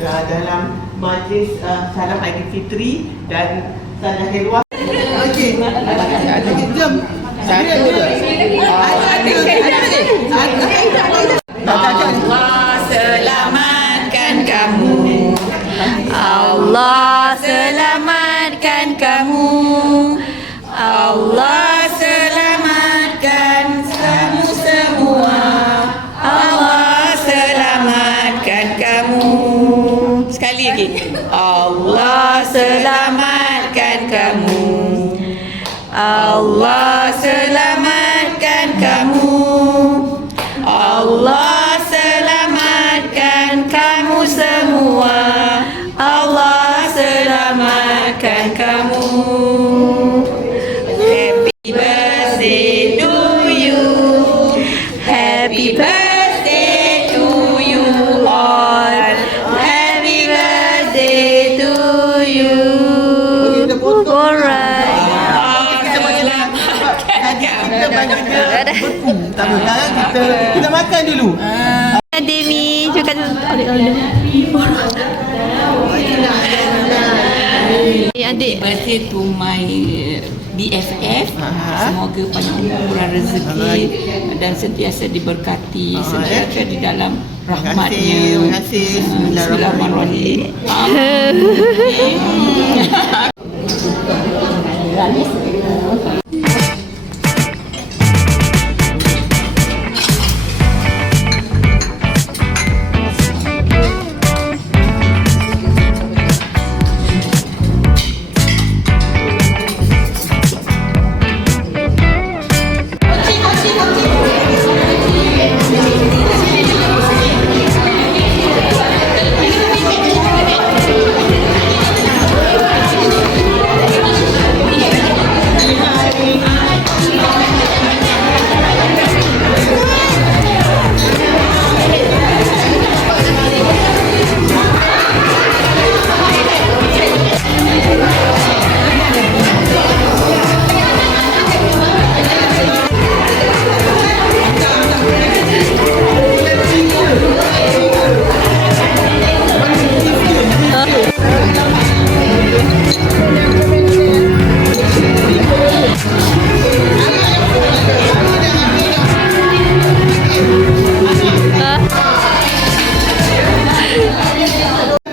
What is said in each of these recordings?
dalam majlis salam Aidilfitri dan salam hari luar. Okey. Jom. Allah selamatkan kamu. Allah selamatkan kamu. Allah selamatkan kamu semua. Allah selamatkan kamu. Sekali lagi. Allah selamatkan kamu. Allah selamatkan kamu. Allah selamatkan kamu semua. Allah selamatkan kamu. Happy birthday to you. Happy birthday to you all. Happy birthday to you. Alright. Kita banyak tak apalah, kita makan dulu. Demi juga adik birthday to my BFF. Semoga panjang umur, kurang rezeki dan sentiasa diberkati, sentiasa di dalam rahmatnya. Terima kasih. Bismillahirrahmanirrahim.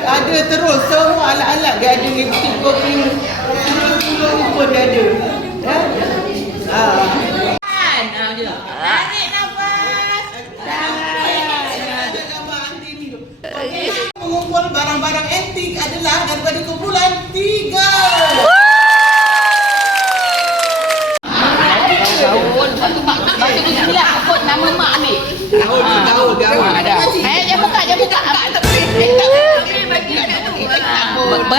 Ada terus semua alat-alat dia ada, lipstick, perfume, semua pun dia ada. Tarik nafas. Ada gambar anti ni tu. Mengumpul barang-barang antik adalah daripada kumpulan 3. Nama mak ambil. Gaul. Ada. Jangan buka.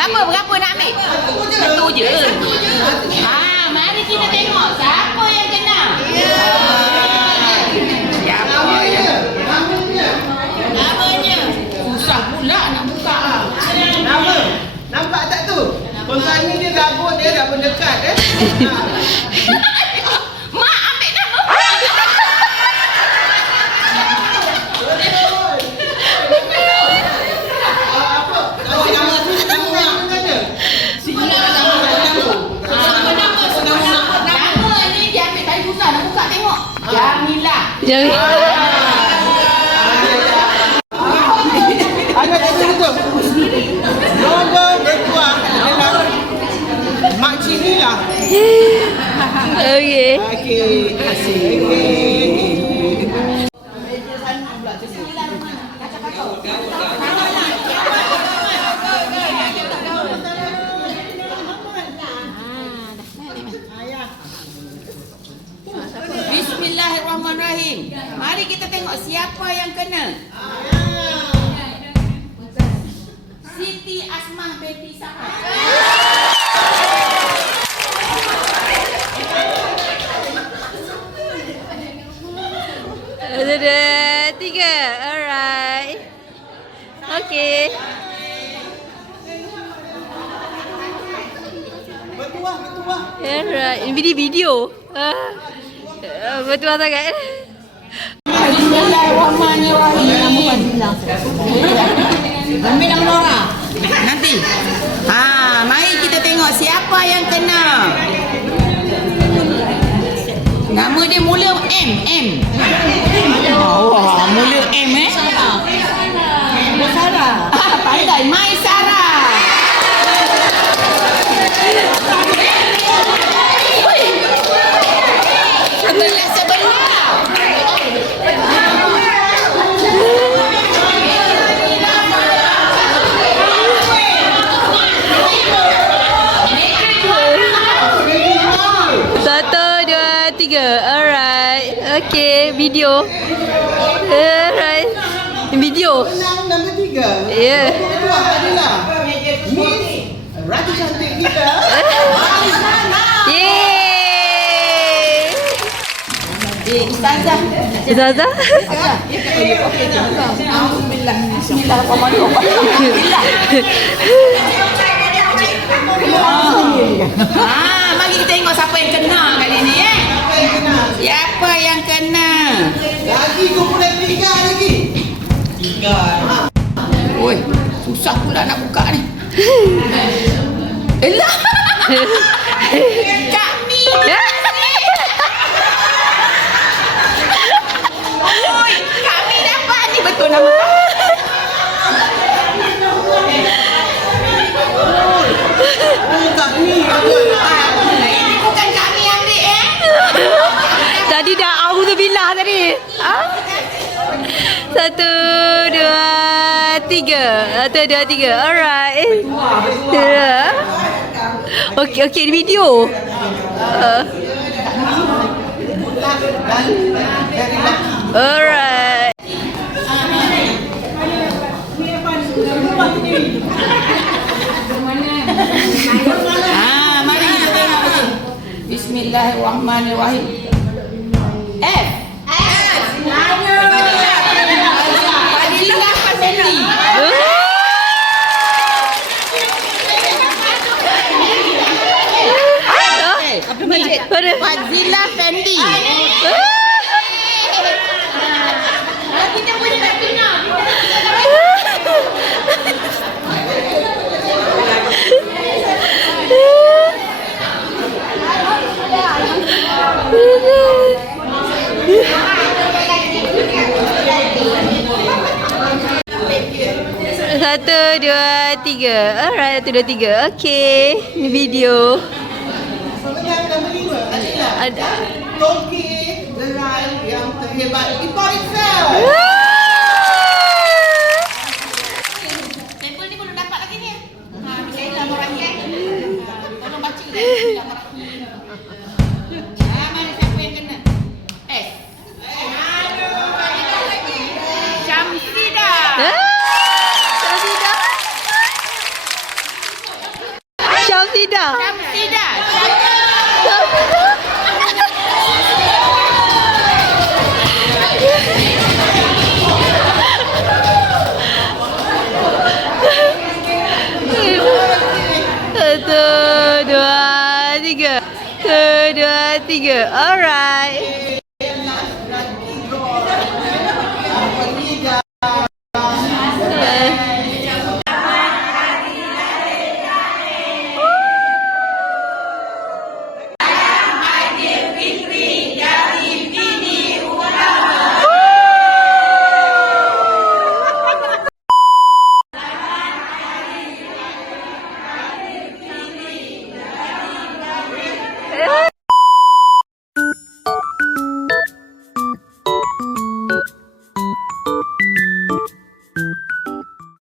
Berapa nak ambil? Satu je. Mari kita tengok siapa yang kena. Namanya. Susah pula nak buka. Nama. Nampak tak tu? Penghani dia rambut dia dah mendekat Mak ambil nama. Jamilah. Ada tu. Nombor berkuah adalah Mak Cini lah. Okey. Terima kasih. Bismillahirrahmanirrahim. Mari kita tengok siapa yang kena. Siti Asmah binti Sahab. Ada 3. Alright. Okay. Bertuah. Alright. Ini video. Bertuah sangat. Bismillahirrahmanirrahim. Ambil nama Nora. Nanti. Mari kita tengok siapa yang kena. Nama dia mula M. Mula M Sarah. Pandai. Mai Sarah. Sebelah. Satu, dua, tiga. Alright. Okay, video. Alright. Video. Menang nombor 3. Ya. Itu adalah Miss Ratu Cantik kita. Yeay. Ustazah. Ustazah. Alhamdulillah. Mari kita tengok siapa yang kena kali ni Siapa yang kena? Lagi kumpulan 3 lagi. 3. Oi, susah pula nak buka ni. Elah. Kak Mi. Oi, Kak Mi dapat ni betul nama Kak. Bukan ni. Ini bukan Kak Mi ambil Tadi dah auzubillah tadi. Satu, dua, tiga. Satu, dua, tiga. Alright. Okay, video. Alright. Mari kita tengok. Bismillahirrahmanirrahim. F. Fadilah Fendi. Fadilah Fendi. Satu, dua, tiga. Alright, satu, dua, tiga. Okay, ni video. Pemenang nombor 5 adalah Ada. Toki gerai yang terhebat di Parixel. Sampel ni belum dapat lagi ni. Bismillahirrahmanirrahim. Tolong baca Bismillahirrahmanirrahim. Mana siapa yang kena? S. Syamsida. Syamsida. Syamsida. Satu, dua, tiga. Satu, dua, tiga. Alright.